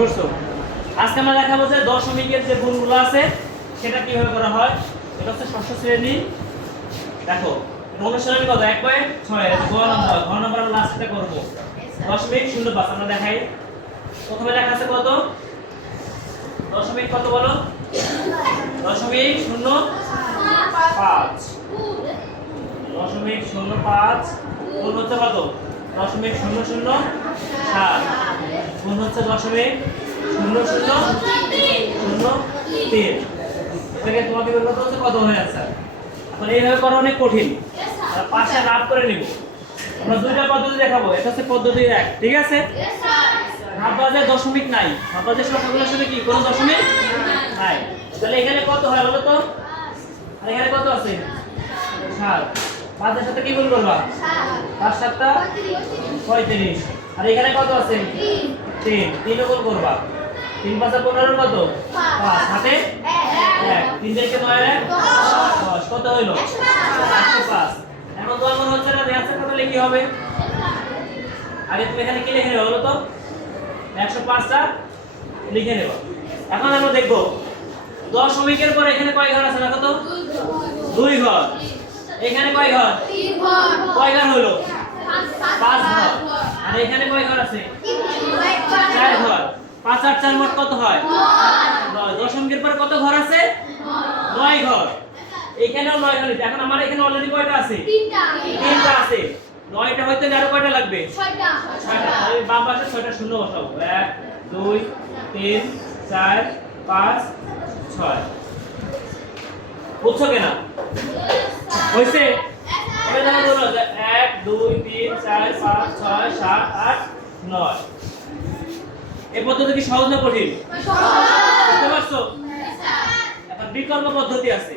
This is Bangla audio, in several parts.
করছো? আজকে আমরা দেখাবো যে দশমিকের যে গুণগুলো আছে সেটা কিভাবে করা হয়। এটা হচ্ছে ষষ্ঠ শ্রেণী। দেখো অনুশীলনী কত 1/6 ঘ নাম্বার আমরা লাস্টটা করব 0.05 আমরা দেখাই। প্রথমে লেখা আছে কত দশমিক কত বলো 0.05 0.05 গুণ হচ্ছে কত 0.007 গুণ হচ্ছে 0.0003। এটাকে তোমাকে বের করতে হচ্ছে কত হয়ে আছে। এখন এইভাবে করা অনেক কঠিন, পাশে রাব করে নিব। আমরা দুইটা পদ্ধতি দেখাবো, এটা হচ্ছে পদ্ধতি 1, ঠিক আছে। ভাববাজে দশমিক নাই, ভাববাজে সংখ্যাগুলোর সাথে কি কোনো দশমিক নাই। তাহলে এখানে কত হয় বলো তো, আর এখানে কত আছে 7, 5 এর সাথে কি গুণ করবা 5 7 টা 35, আর এখানে কত আছে 3 3 গুণ করবা 3 5 15 কত 5 হাতে 1 3 থেকে 9 এর 10 কত হইলো 105। এখন তো আমার হচ্ছে না রেয়াসের কত লিখি হবে, আগে তুমি এখানে কি লিখে নেবে বলো তো 105টা লিখে নেব। এখন আমরা দেখব দশমিকের পর এখানে কয় ঘর আছে দেখো তো 2 ঘর, এখানে কয় ঘর 3 ঘর, কয় ঘর হলো 5 ঘর, আর এখানে কয় ঘর আছে 4 ঘর। 5 আর 4 মোট কত হয় 9। দশমিকের পর কত ঘর আছে 9 ঘর, এখানেও 9 ঘর। এখন আমার এখানে অলরেডি কয়টা আছে 3টা আছে, 9টা হইতে আরো কয়টা লাগবে 6টা। 6টা। আমি বাম পাশে 6টা শূন্য বসাবো 1 2 3 4 5 6। বুঝছো কিনা হইছে? এবার দেখো বলো 1 2 3 4 5 6 7 8 9। এই পদ্ধতি কি সহজ না কঠিন বুঝতে পারছো? এখন বিকল্প পদ্ধতি আছে,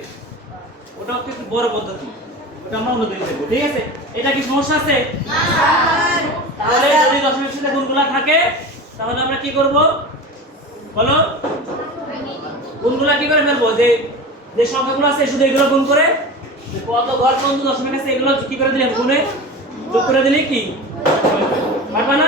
ওটা হচ্ছে একটু বড় পদ্ধতি, ওটা আমরা অন্যদিন দেখব, ঠিক আছে। এটা কি সমস্যা আছে তাহলে যদি দশমিকের সাথে গুণগুলা থাকে তাহলে আমরা কি করব বলো, গুণগুলা কি করে ফেলবো, যে যে সংখ্যাগুলো আছে শুধু এগুলো গুণ করে যে কত ঘর পর্যন্ত দশমিক আছে এগুলো কি করে দিলে গুণে যোগ করে দিলে কি পারবা না।